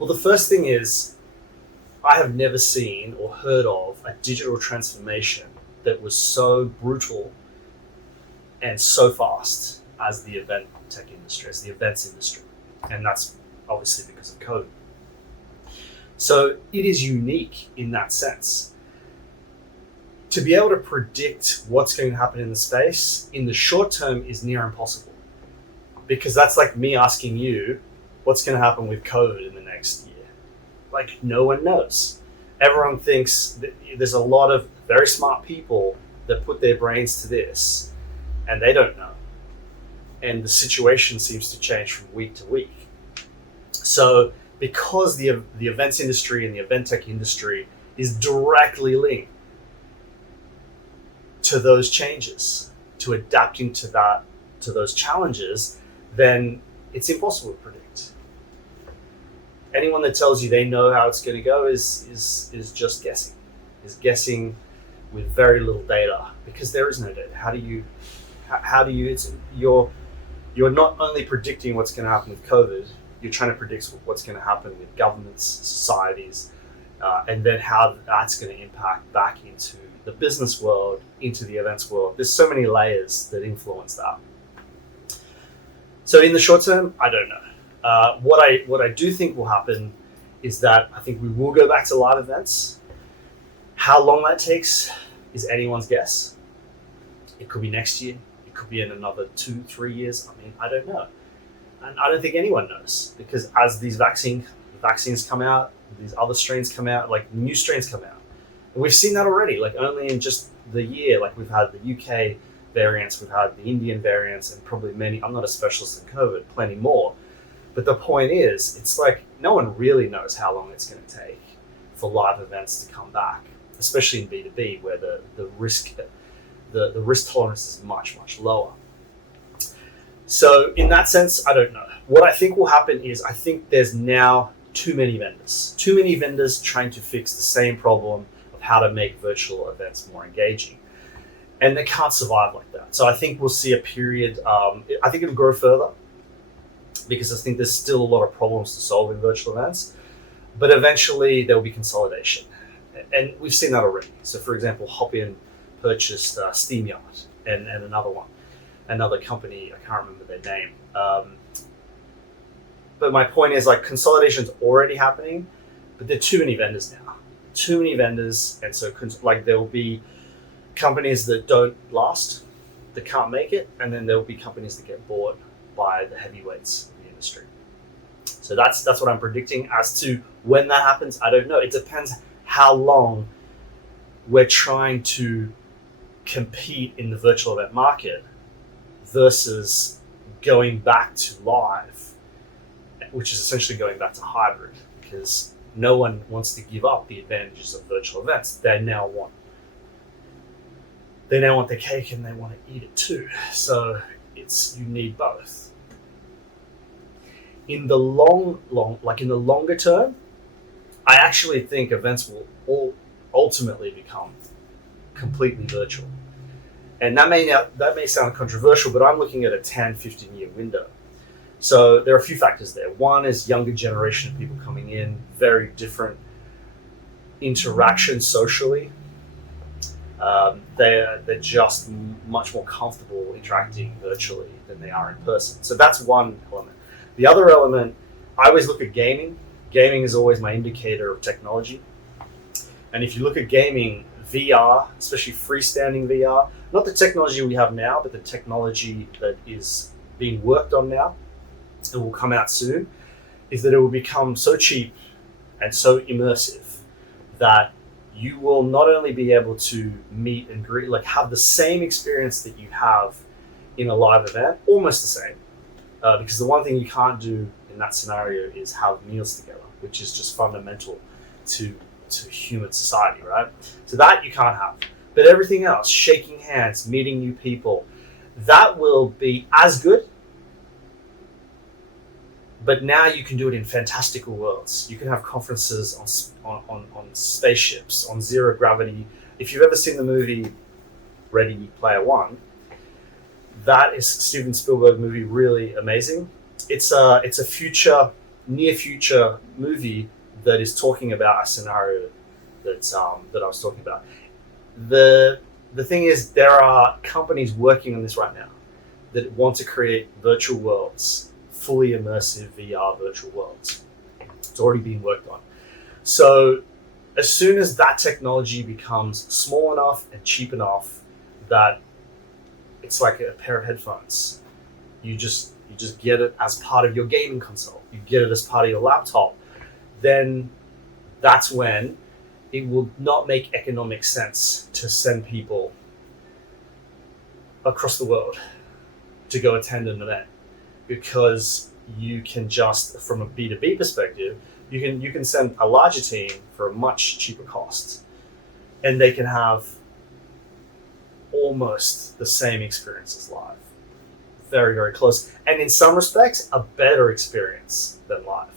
Well, the first thing is I have never seen or heard of a digital transformation that was so brutal and so fast as the event tech industry, as the events industry. And that's obviously because of COVID. So it is unique in that sense. To be able to predict what's going to happen in the space in the short term is near impossible. Because that's like me asking you, what's going to happen with COVID in the next year? Like, no one knows. Everyone thinks that there's a lot of very smart people that put their brains to this, and they don't know. And the situation seems to change from week to week. So because the events industry and the event tech industry is directly linked to those changes, to adapting to those challenges, then it's impossible to predict. Anyone that tells you they know how it's going to go is just guessing. Is guessing with very little data, because there is no data. How do you? You're not only predicting what's going to happen with COVID. You're trying to predict what's going to happen with governments, societies, and then how that's going to impact back into the business world, into the events world. There's so many layers that influence that. So in the short term, I don't know. What I do think will happen is that I think we will go back to live events. How long that takes is anyone's guess. It could be next year. It could be in another 2-3 years. I mean, I don't know. And I don't think anyone knows, because as these vaccines come out, these other strains come out, like new strains come out. And we've seen that already, like only in just the year, like we've had the UK variants, we've had the Indian variants, and probably many, I'm not a specialist in COVID, plenty more. But the point is, it's like no one really knows how long it's going to take for live events to come back, especially in B2B, where the risk tolerance is much, much lower. So in that sense, I don't know. What I think will happen is I think there's now too many vendors trying to fix the same problem of how to make virtual events more engaging. And they can't survive like that. So I think we'll see a period, I think it'll grow further, because I think there's still a lot of problems to solve in virtual events. But eventually there will be consolidation. And we've seen that already. So for example, Hopin purchased SteamYard and another company, I can't remember their name. But my point is, like, consolidation's already happening, but there are too many vendors now. Too many vendors, and so like there will be companies that don't last, that can't make it, and then there will be companies that get bought by the heavyweights in the industry. So that's what I'm predicting. As to when that happens, I don't know. It depends how long we're trying to compete in the virtual event market versus going back to live, which is essentially going back to hybrid, because no one wants to give up the advantages of virtual events. They now want the cake and they want to eat it too. So you need both. In the longer term, I actually think events will all ultimately become completely virtual. And that may sound controversial, but I'm looking at a 10-15 year window. So there are a few factors there. One is younger generation of people coming in, very different interaction socially. They're just much more comfortable interacting virtually than they are in person. So that's one element. The other element, I always look at gaming. Gaming is always my indicator of technology. And if you look at gaming, VR, especially freestanding VR, not the technology we have now, but the technology that is being worked on now, it will come out soon, is that it will become so cheap and so immersive that you will not only be able to meet and greet, like have the same experience that you have in a live event, almost the same, because the one thing you can't do in that scenario is have meals together, which is just fundamental to human society, right? So that you can't have. But everything else, shaking hands, meeting new people, that will be as good. But now you can do it in fantastical worlds. You can have conferences on spaceships, on zero gravity. If you've ever seen the movie Ready Player One, that is Steven Spielberg movie, really amazing. It's a future near future movie that is talking about a scenario that I was talking about. The thing is, there are companies working on this right now that want to create virtual worlds, fully immersive VR virtual worlds. It's already being worked on. So as soon as that technology becomes small enough and cheap enough that it's like a pair of headphones, you just get it as part of your gaming console, you get it as part of your laptop, then that's when it will not make economic sense to send people across the world to go attend an event, because you can just, from a B2B perspective, you can send a larger team for a much cheaper cost, and they can have almost the same experience as live. Very, very close. And in some respects, a better experience than live.